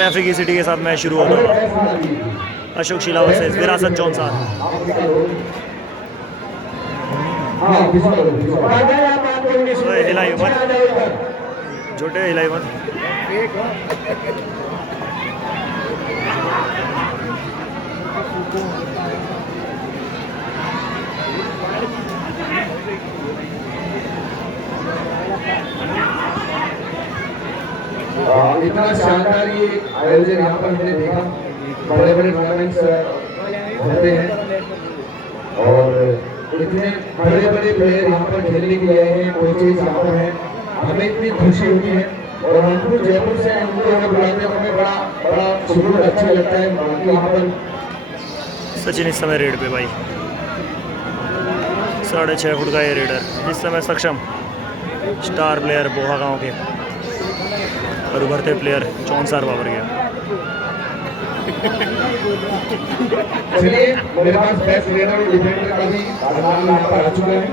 अफ्रीकी सिटी के साथ मैच शुरू होता हुआ। अशोक शिला वर्सेस विरासत जौनसान। हिलाई मत, छोटे हिलाई मत। इतना शानदार ये आयोजन यहाँ पर हमने देखा। बड़े बड़े टूर्नामेंट्स होते हैं और इतने बड़े बड़े प्लेयर यहाँ पर खेलने के लिए आए हैं, कोचेज यहाँ पर हैं। हमें इतनी खुशी होती है और हमको जयपुर से उनको यहाँ बुलाते हैं, हमें बड़ा बड़ा सुकून अच्छा लगता है। बाकी यहाँ पर सचिन इस समय रेड पे भाई 6.5 फुट का ये रेडर, इस समय सक्षम स्टार प्लेयर बोहा गांव के और उभरते प्लेयर चौंसार बाबर गया। चलिए मेरे पास बेस्ट रेडर और डिफेंडर का भी नाम यहाँ पर आ चुका है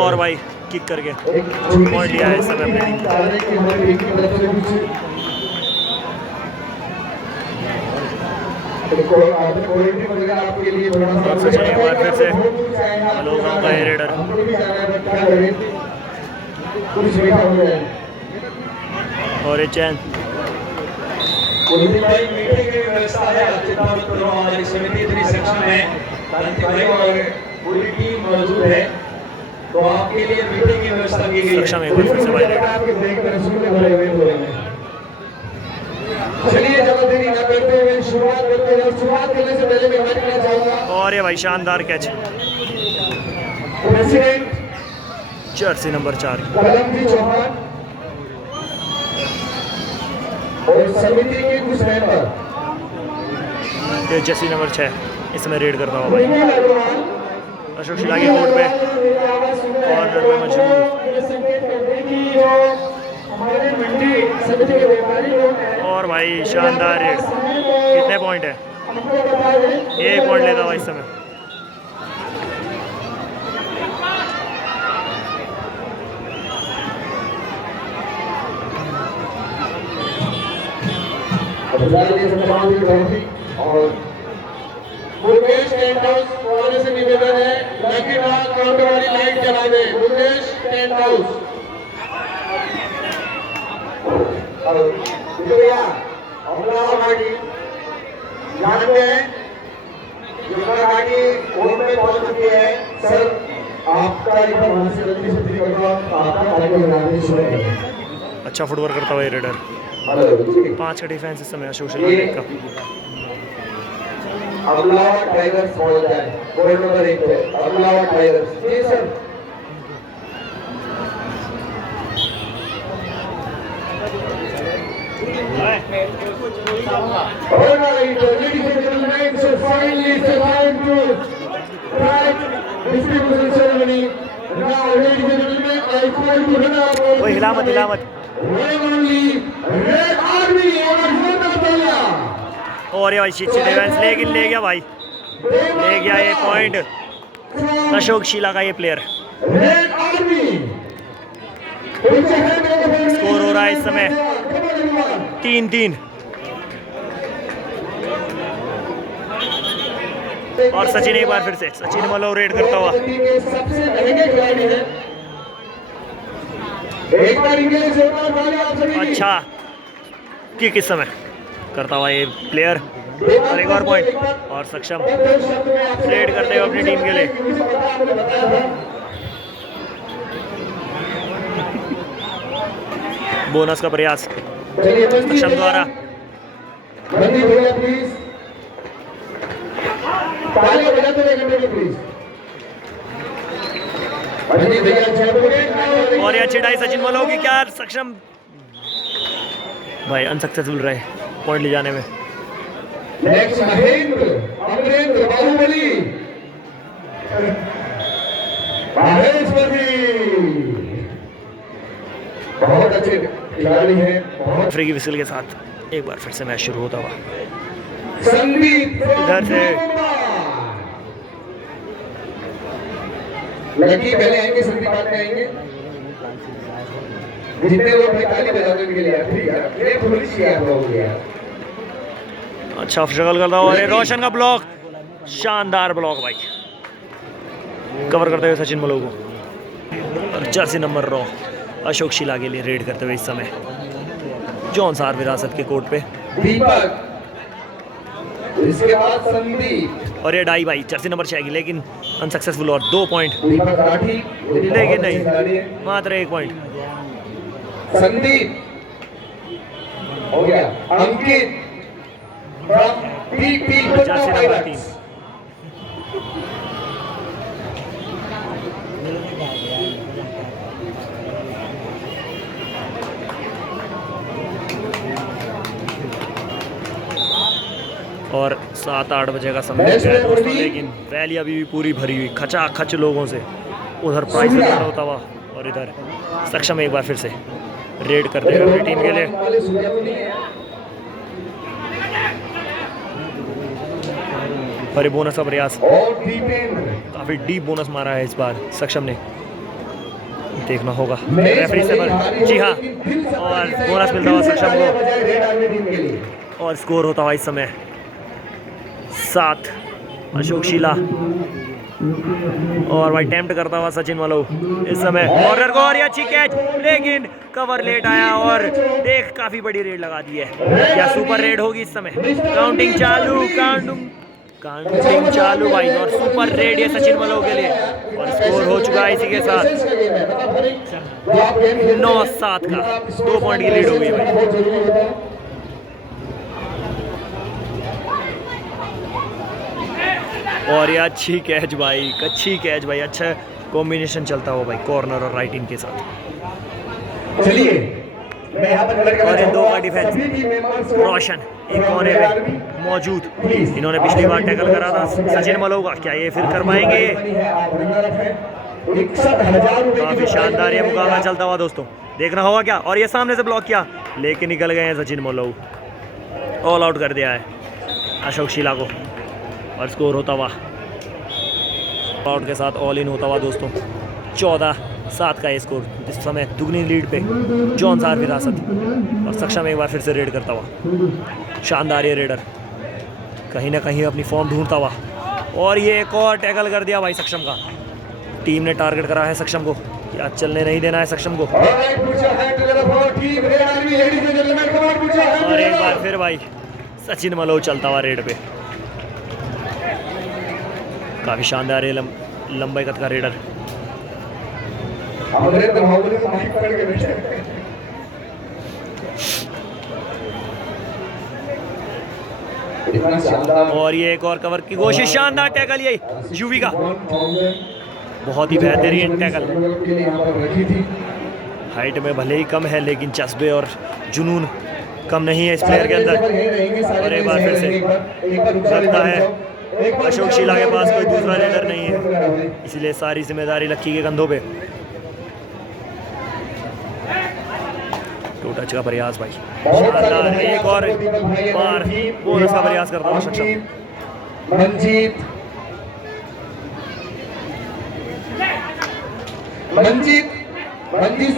और भाई किक करके पॉइंट लिया है इस समय अपनी टीम। सचिन एक बार फिर से लोग गाँव का ये रेडर और ये चैन व्यवस्था है। समिति सेक्शन में और पूरी टीम मौजूद है, तो आपके लिए मीटिंग की व्यवस्था की गई है। सक्षम एक बार फिर से भाई रेडर। चलिए ज़्यादा देरी ना करते हुए शुरुआत करते हैं। शुरुआत करने से पहले मैं कहना चाहूँगा और ये भाई शानदार कैच, प्रेसिडेंट जर्सी नंबर 4 कलमजी चौहान और समिति के कुछ मेंबर जर्सी नंबर 6 इसमें रेड करता हुआ भाई। अशोक शिला के कोर्ट पे कॉर्नर पे मजबूर और भाई शानदार रेड। कितने पॉइंट है? 1 पॉइंट लेता हुआ इस समय। और मुकेश टेंट हाउस वाले से निवेदन है, लकी ड्रॉ काउंटर वाली लाइट जला दे। मुकेश टेंट हाउस भैया अपना गाड़ी जानते हैं, गाड़ी होम में पहुंच चुकी है। सर आपका एक बार वहां से जल्दी से फ्री करवा आपका गाड़ी को बनाने शुरू करें। अच्छा फुटवर्क करता हुआ ये रेडर। 5 का डिफेंस इस समय अशोक शिला का। अबलावा टाइगर्स बोल जाए बोर्ड नंबर 1 पे अबलावा tigers. Ji sir all right ladies and gentlemen, so finally it's time to flag distribution ceremony. Now ladies and gentlemen, I call to run up ओए हिलामत हिलामत only red army और होना पहला और ये भाई अच्छी डिफेंस लेकिन ले गया भाई, ले गया ये पॉइंट अशोक शिला का ये प्लेयर। स्कोर हो रहा है इस समय 3-3 और सचिन एक बार फिर से सचिन मलो रेड करता हुआ। सबसे महंगे खिलाड़ी हैं। एक बार अच्छा किक इस समय करता हुआ ये प्लेयर और एक और पॉइंट और सक्षम रेड करते हुए अपनी टीम के लिए। बोनस का प्रयास सक्षम द्वारा। और ये अच्छी डाई सचिन मलो की, क्या सक्षम भाई अनसक्सेसफुल रहे पॉइंट ले जाने में। नेक्स्ट महेंद्र अमरेंद्र बाहुबली बहुत अच्छे खिलाड़ी हैं। बहुत फ्री विसल के साथ एक बार फिर से मैच शुरू होता हुआ। संदीप इधर से लड़की पहले आएंगे, संदीप बाद में आएंगे। जितने लोग भी ताली बजाने के लिए ये पुलिस किया आप लोगों के यार। अच्छा स्ट्रगल करता हुआ, अरे रोशन का ब्लॉक, शानदार ब्लॉक भाई, कवर करते हुए सचिन मलो को। और जर्सी नंबर रो अशोक शिला के लिए रेड करते हुए इस समय जॉन सार विरासत के कोर्ट पे। दीपक, इसके बाद संदीप, और ये डाई भाई जर्सी नंबर 6 की, लेकिन अनसक्सेसफुल और 2 पॉइंट, दीपक राठी, लेकिन नहीं, मात्र 1 पॉइंट। संदीप हो गया। अंकित from PP जर्सी नंबर 3। और 7-8 बजे का समय है दोस्तों, लेकिन वैली अभी भी पूरी भरी हुई खचाखच लोगों से। उधर प्राइस रिटर्न होता हुआ और इधर सक्षम एक बार फिर से रेड कर देगा अपनी टीम के लिए। और बोनस का प्रयास, काफी डीप बोनस मारा है इस बार सक्षम ने, देखना होगा रेफरी से पर। जी हाँ, और बोनस मिलता हुआ सक्षम को, और स्कोर होता हुआ इस समय 7। अशोक शीला और भाई टेम्प्ट करता हुआ सचिन मलो इस समय कॉर्नर को, और ये अच्छी कैच, लेकिन कवर लेट आया और देख काफी बड़ी रेड लगा दी है। क्या सुपर रेड होगी इस समय? काउंटिंग चालू भाई, और सुपर रेड है सचिन मलो के लिए, और स्कोर हो चुका है इसी के साथ 9-7 का, 2 पॉइंट की लीड हो गई भाई। और ये अच्छी कैच भाई, अच्छा कॉम्बिनेशन चलता हुआ भाई कॉर्नर और राइट इन के साथ। चलिए मैं यहाँ पर और इन 2 का डिफेंस, रोशन एक कोने में मौजूद, इन्होंने पिछली बार टैकल करा था सचिन मलो का, क्या ये फिर कर पाएंगे? काफी शानदार ये मुकाबला चलता हुआ दोस्तों, देखना होगा क्या। और ये सामने से ब्लॉक किया, लेकिन निकल गए हैं सचिन मलो, ऑल आउट कर दिया है अशोक शीला को, और स्कोर होता हुआ आउट के साथ ऑल इन होता हुआ दोस्तों 14-7 का ये स्कोर। इस समय दुगनी लीड पे जॉन सार विरासत, और सक्षम एक बार फिर से रेड करता हुआ, शानदार ये रेडर कहीं ना कहीं अपनी फॉर्म ढूंढता हुआ, और ये एक और टैकल कर दिया भाई सक्षम का। टीम ने टारगेट करा है सक्षम को, क्या चलने नहीं देना है सक्षम को। और एक बार फिर भाई सचिन मलो चलता हुआ रेड पे, काफी शानदार है लंबाई कद का रेडर। और ये एक और कवर की कोशिश, शानदार टैकल ये यूवी का, बहुत ही बेहतरीन टैकल। हाइट में भले ही कम है, लेकिन जज्बे और जुनून कम नहीं है इस प्लेयर के अंदर। और एक बार फिर से लगता है अशोक शीला के पास कोई दूसरा रेडर नहीं है, इसलिए सारी जिम्मेदारी लक्की के कंधों पे। टू टच का प्रयास भाई, शानदार, एक और बार बोनस का प्रयास करता हूँ सक्षम। मंजीत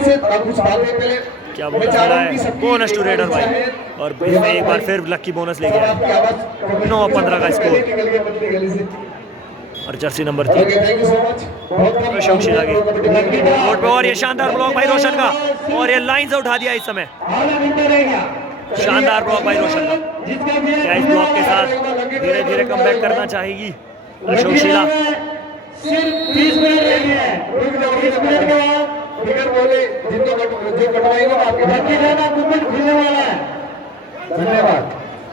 से कुछ बातें पहले क्या बोनस मिला है? बोनस टू रेडर भाई, और इसमें एक बार फिर लक्की बोनस ले गया है। 9-15 का स्कोर, और जर्सी नंबर 3 अशोक शीला की कोर्ट पे, और ये शानदार ब्लॉक भाई रोशन का, और ये लाइन से उठा दिया इस समय, शानदार ब्लॉक भाई रोशन का। क्या इस ब्लॉक के साथ धीरे धीरे कमबैक करना चाहेगी अशोक शीला? धन्यवाद।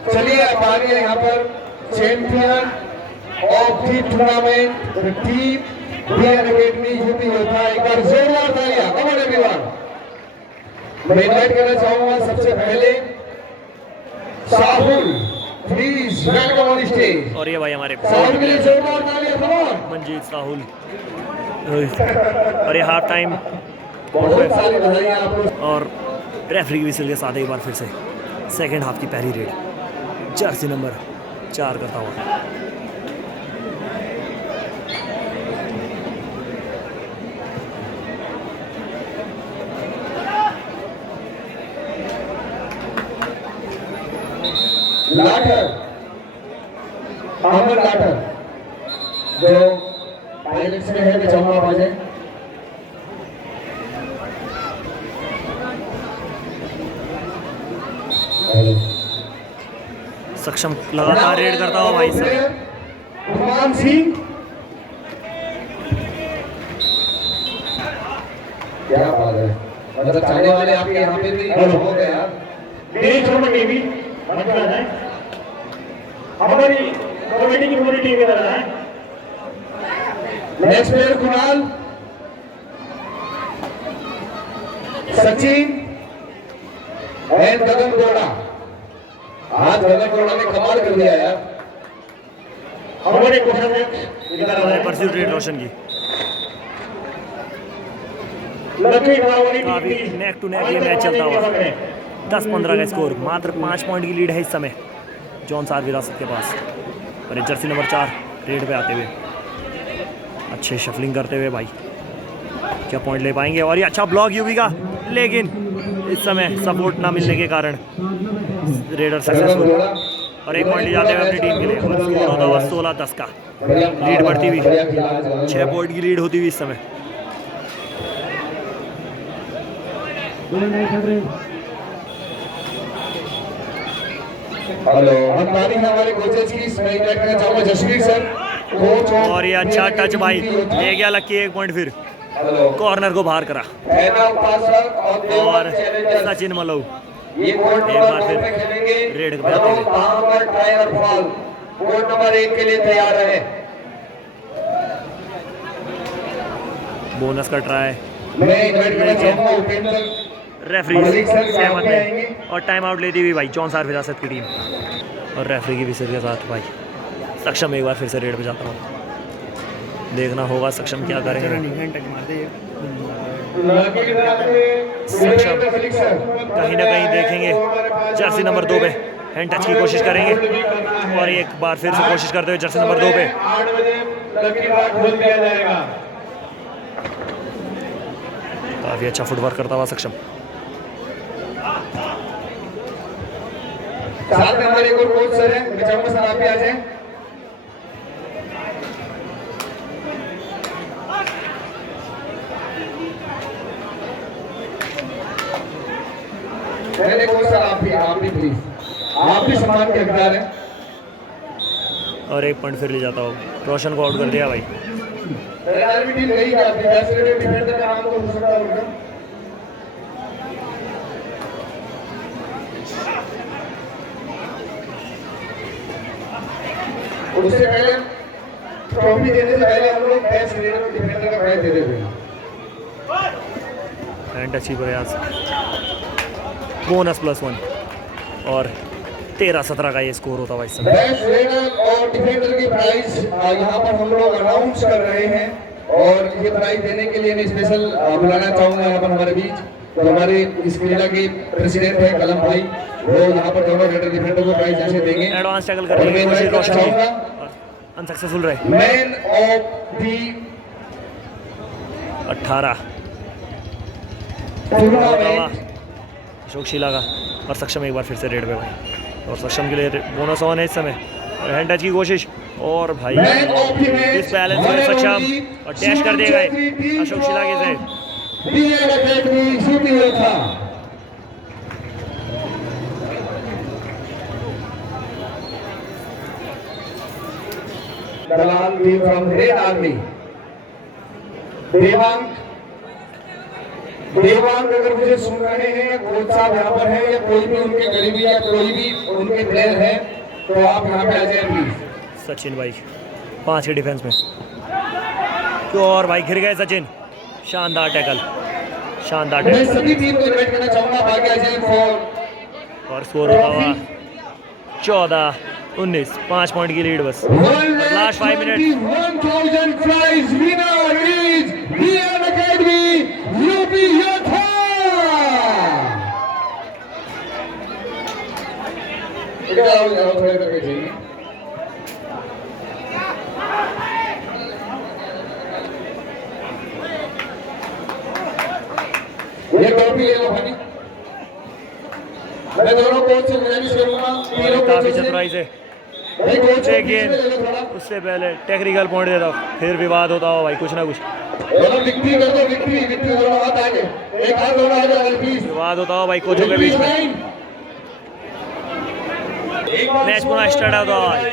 चलिए अब आ रही है यहाँ पर champion of the tournament team BN Academy UP Yoddha. एक बार जोरदार तालियां। Come on everyone. मैं इनवाइट करना चाहूंगा सबसे पहले Sahul, please welcome on stage. और ये भाई हमारे साहुल के लिए जोरदार तालियां। Come on. मंजीत साहुल, और ये हाफ टाइम बहुत सारी बधाइयां आपको। और रेफरी की विसल के साथ एक बार फिर से सेकेंड हाफ की पहली रेड जर्सी नंबर 4 करता हुआ। लाठर, अहमद लाठर जो पायलट्स में है, बचाऊंगा बाजे। सक्षम लगातार रेड करता हुआ भाई साहब। भगवान सिंह, क्या बात है, मतलब चाहने वाले आपके यहाँ पे भी हो गए यार। मेरी छोटी टीवी बनता है, हमारी कमेटी की पूरी टीम कर रहा है। Next player Kunal, Sachin and Gagan Gowda. आज गगन गौड़ा ने कमाल कर दिया यार। हमारे कोषाध्यक्ष इधर आ रहे हैं। परस्यूट रेड रोशन की लकी ड्राइवरी काफी नेक टू नेक ये मैच चलता हुआ। 10-15 का स्कोर, मात्र 5 पॉइंट की लीड है इस समय जॉन सार विरासत के पास। और ये जर्सी नंबर 4 रेड पे आते हुए अच्छे शफलिंग करते हुए भाई क्या पॉइंट ले पाएंगे। और ये अच्छा ब्लॉक यूवी का, लेकिन इस समय सपोर्ट ना मिलने के कारण रेडर सक्सेसफुल और 1 पॉइंट ले जाते हुए अपनी टीम के लिए। और स्कोर होता हुआ 16-10 का, लीड बढ़ती हुई 6 पॉइंट की लीड होती हुई इस समय। हेलो, हम बारी है हमारे कोचेस की, मैं इनवाइट करना चाहूंगा जसवीर सर कोच। और ये अच्छा टच भाई ले गया लक्की 1 पॉइंट, फिर कॉर्नर को बाहर करा। और सचिन मलऊ ये कोर्ट एक बार नंबर फिर 2 में खेलेंगे। रेड पे आते हुए। Mohammad tiger fall court number 1 के लिए तैयार है। बोनस का ट्राई, मैं इनवाइट करना चाहूंगा उपेंद्र रेफरी सहमत है और टाइम आउट लेती हुई भाई जॉन सार विरासत की टीम। और रेफरी की विसिल के साथ भाई सक्षम एक बार फिर से रेड पे जाता हूँ। देखना होगा सक्षम क्या करेंगे। सक्षम कहीं ना कहीं देखेंगे जर्सी नंबर 2 पे हैंड टच की कोशिश करेंगे। और एक बार फिर से कोशिश करते हुए जर्सी नंबर 2 पे 8 बजे लकी ड्रा खोल दिया जाएगा। काफ़ी अच्छा फुटवर्क करता हुआ सक्षम। साथ में हमारे एक और कोच सर हैं, मैं चाहूंगा सर आप भी आ जाएं। पहले कोच सर आप भी प्लीज, आप भी सम्मान के हकदार हैं। और 1 पॉइंट फिर ले जाता हो, रोशन को आउट कर दिया भाई। यार भी टीम गई क्या, डिफेंसिव डिफेंडर का नाम तो हो सकता है उनका। उससे पहले ट्रॉफी देने से पहले हम लोग बेस्ट डिफेंडर का प्राइज दे देते हैं। हैंड टच ही प्रयास, बोनस +1 और 13-17 का ये स्कोर होता भाई समय। बेस्ट रेडर और डिफेंडर की प्राइज यहाँ पर हम लोग अनाउंस कर रहे हैं। और ये प्राइज देने के लिए मैं स्पेशल बुलाना चाहूंगा यहाँ पर हमारे बीच तो हमारे इस क्रीड़ा के प्रेसिडेंट है कलम भाई, वो यहाँ पर दोनों रेडर डिफेंडर को प्राइज जैसे देंगे। एडवांस टैकल करने की कोशिश रोशन की अनसक्सेसफुल रहे। Man of the 18 tournament Ashok Sheela का। और सक्षम एक बार फिर से रेड पे भाई, और सक्षम के लिए बोनस ऑन है इस समय। और हैंड टच की कोशिश, और भाई इस बैलेंस में सक्षम और डैश कर दिए गए अशोक शीला के से। दलाल भी फ्रॉम रेड आर्मी। देवांग अगर मुझे सुन रहे हैं, कोच साहब यहाँ पर हैं या कोई भी उनके करीबी या कोई भी उनके प्लेयर है तो आप यहाँ पे आ जाए प्लीज। सचिन भाई 5 के डिफेंस में तो और भाई घिर गए सचिन। शानदार टैकल, शानदार मैं टैकल। सभी टीम को इनवाइट करना चाहूंगा आगे आ जाए फॉर और स्कोर होता हुआ 14-19, 5 पॉइंट की लीड बस। Last 5 minute 1000 prize winner is BN academy UP Yoddha. इधर आओ थोड़े करके चाहिए। ये टॉपी ले लो भाई, मैं दोनों कोच से गुजारिश करूंगा, तीनों काफ़ी कोचों से चतुराई से भाई कोच से लेकिन बीच में ले लो थोड़ा। उससे पहले टेक्निकल पॉइंट देता हूँ, फिर विवाद होता हो भाई कुछ ना कुछ, दोनों विक्ट्री कर दो, विक्ट्री विक्ट्री दोनों हाथ आगे, एक हाथ दोनों आगे अगर प्लीज। विवाद होता हो भाई कोचों के बीच में। मैच पुनः स्टार्ट होता है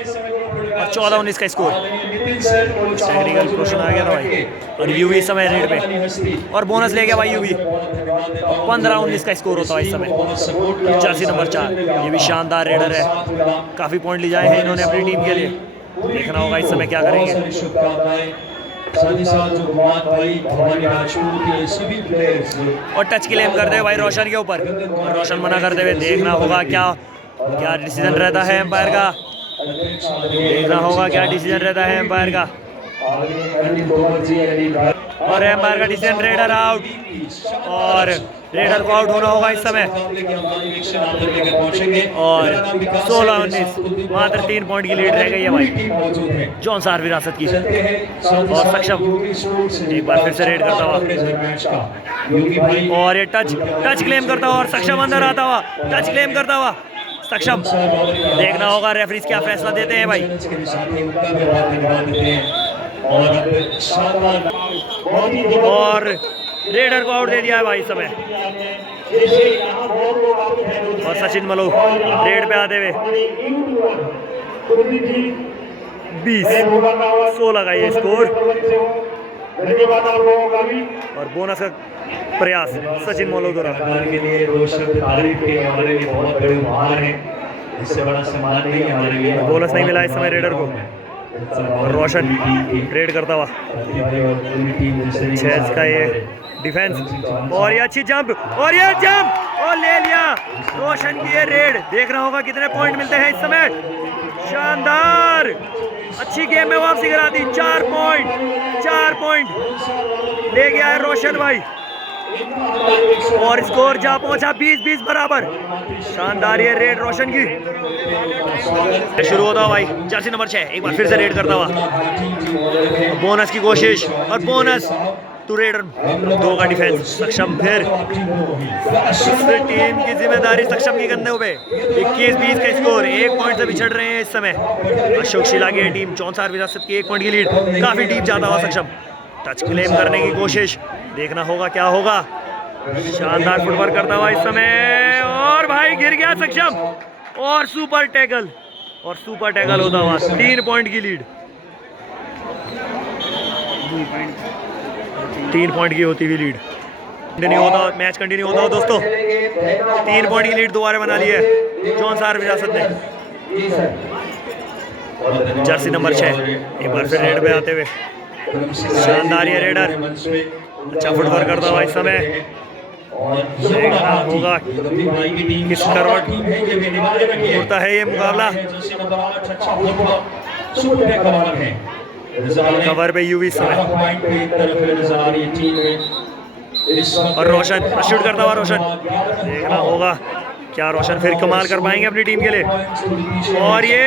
और 14-19 का स्कोर। टेक्निकल क्वेश्चन आ गया था भाई और यूवी इस समय रेड पे और बोनस ले गया भाई यूवी। 15-19 का स्कोर होता है इस समय। जर्सी नंबर 4 ये भी शानदार रेडर है, काफ़ी पॉइंट ले जाए हैं इन्होंने अपनी टीम के लिए। देखना होगा इस समय क्या करेंगे। और टच क्लेम करते हुए भाई रोशन के ऊपर और रोशन मना करते हुए। देखना होगा क्या डिसीजन रहता है एम्पायर का, देखना होगा क्या डिसीजन रहता है एम्पायर का। और एम्पायर का डिसीजन रेडर आउट और रेडर को आउट होना होगा इस समय। और 16-19 मात्र 3 पॉइंट की लीड रह गई है भाई जॉन सार विरासत की। और सक्षम एक बार फिर से रेड करता हुआ और ये टच क्लेम करता हुआ और सक्षम अंदर आता हुआ, टच क्लेम करता हुआ सक्षम। देखना होगा रेफरीज क्या फैसला देते हैं भाई। और रेडर को आउट दे दिया है भाई इस समय। और सचिन मलो रेड पे आते हुए 20-16 का ये स्कोर। और बोनस का प्रयास सचिन मलो द्वारा। के लिए दो शब्द तारीफ के हमारे लिए बहुत बड़े उपहार हैं, इससे बड़ा सम्मान नहीं हमारे लिए। बोनस नहीं मिला इस समय रेडर को और रोशन रेड करता हुआ। चेस का ये डिफेंस और ये अच्छी जंप और ये जंप और ले लिया रोशन की ये रेड। देखना होगा कितने पॉइंट मिलते हैं इस समय। शानदार अच्छी गेम में वापसी करा दी। 4 पॉइंट ले गया है रोशन भाई और स्कोर जा पहुंचा 20-20 बराबर। शानदार ये रेड रोशन की। शुरू होता भाई जर्सी नंबर 6 एक बार फिर से रेड करता हुआ। बोनस की कोशिश और बोनस टू रेडर 2 का डिफेंस। सक्षम फिर टीम की जिम्मेदारी सक्षम के कंधे पे। 21-20 का स्कोर, 1 पॉइंट से बिछड़ रहे हैं इस समय। अशोक शिला की टीम चौंसार विरासत की 1 पॉइंट की लीड। काफी डीप जाता हुआ सक्षम, टच क्लेम करने की कोशिश। देखना होगा क्या होगा। शानदार फुटवर्क करता हुआ इस समय और भाई गिर गया सक्षम और सुपर टैकल होता हुआ 3 पॉइंट की लीड। 3 पॉइंट की होती हुई लीड कंटिन्यू होता, मैच कंटिन्यू होता हो दोस्तों। 3 पॉइंट की लीड दोबारा बना ली है जौनसार विरासत ने। जर्सी नंबर 6 एक बार फिर रेड पे आते हुए। शानदार ये रेडर अच्छा फुटवर्क करता हुआ इस समय। देखना होगा किस करवट होता है ये मुकाबला। कवर पे यूवी इस समय और रोशन शूट करता हुआ रोशन। देखना होगा क्या रोशन फिर कमाल कर पाएंगे अपनी टीम के लिए। और ये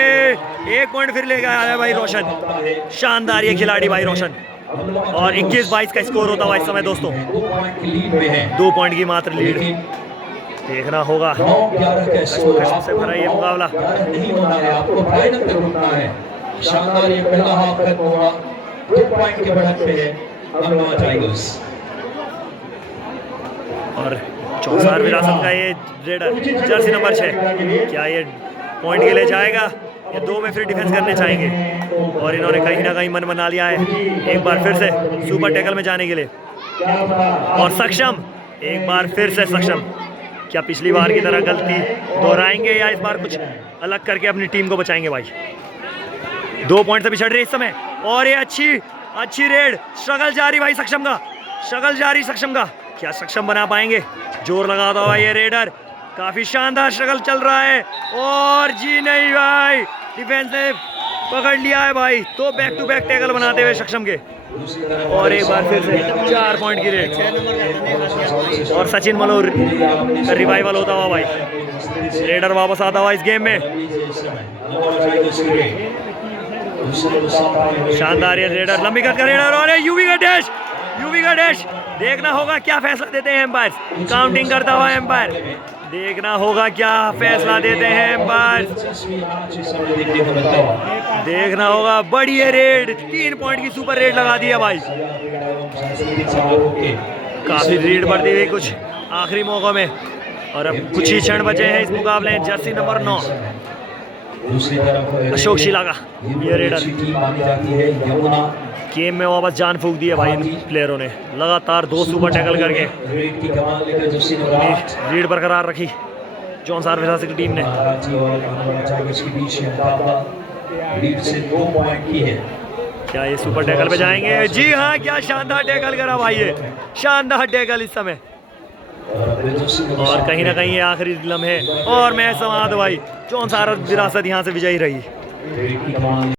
1 पॉइंट फिर लेकर आया भाई रोशन। शानदार ये खिलाड़ी भाई रोशन। और 21-22 का स्कोर होता हुआ इस समय दोस्तों। 2 पॉइंट की मात्र लीड। देखना होगा से भरा ये मुकाबला। शानदार ये पहला हाफ खत्म हुआ, 2 पॉइंट के बढ़त पे है अमरोहा टाइगर्स। और चौसार विरासत का ये रेडर जर्सी नंबर 6 क्या ये पॉइंट के लिए जाएगा या 2 में फिर डिफेंस करने चाहेंगे। और इन्होंने कहीं ना कहीं मन बना लिया है एक बार फिर से सुपर टैकल में जाने के लिए। और सक्षम एक बार फिर से सक्षम। क्या पिछली बार की तरह गलती दोहराएंगे या इस बार कुछ अलग करके अपनी टीम को बचाएंगे भाई। 2 पॉइंट से पिछड़ रही इस समय। और ये अच्छी रेड। स्ट्रगल जारी भाई सक्षम का, स्ट्रगल जारी सक्षम का। क्या सक्षम बना पाएंगे। जोर लगाता हुआ ये रेडर। काफी शानदार स्ट्रगल चल रहा है। और जी नहीं भाई डिफेंस ने पकड़ लिया है भाई। तो बैक टू बैक टैकल बनाते हुए सक्षम के। और एक बार फिर से 4 पॉइंट की रेड। और सचिन मलोर का रिवाइवल होता हुआ भाई। रेडर वापस आता हुआ इस गेम में। शानदार ये रेडर, लंबी कट का रेडर और यूवी का डैश। देखना होगा क्या फैसला देते हैं एम्पायर। काउंटिंग करता हुआ एम्पायर। देखना होगा क्या फैसला देते हैं, बस देखने को मिलता है। देखना होगा। बढ़िया रेड, 3 पॉइंट की सुपर रेड लगा दिया भाई। सांस्कृतिक समारोह के काफी रीड बढ़ती हुई कुछ आखिरी मौकों में, और अब कुछ ही क्षण बचे हैं इस मुकाबले में। जर्सी नंबर 9 दूसरी तरफ अशोक शीला का ये रेडर टीम मानी जाती है यमुना। गेम में वापस जान फूंक दी है भाई इन प्लेयरों ने, लगातार 2 सुपर टैकल करके रेड की कमान लेकर जर्सी नंबर 8 लीड बरकरार रखी जॉन सार्विस की टीम ने। कराची और अहमदाबाद टाइगर्स के बीच ये मुकाबला लीड से 2 पॉइंट की है। क्या ये सुपर टैकल पे जाएंगे? जी हाँ, क्या शानदार टैकल करा भाई, ये शानदार टैकल इस समय। और कहीं ना कहीं ये आखिरी लम्हे और मैच समाप्त भाई। जॉन सार्विस विरासत यहाँ से विजयी रही। रेड की कमान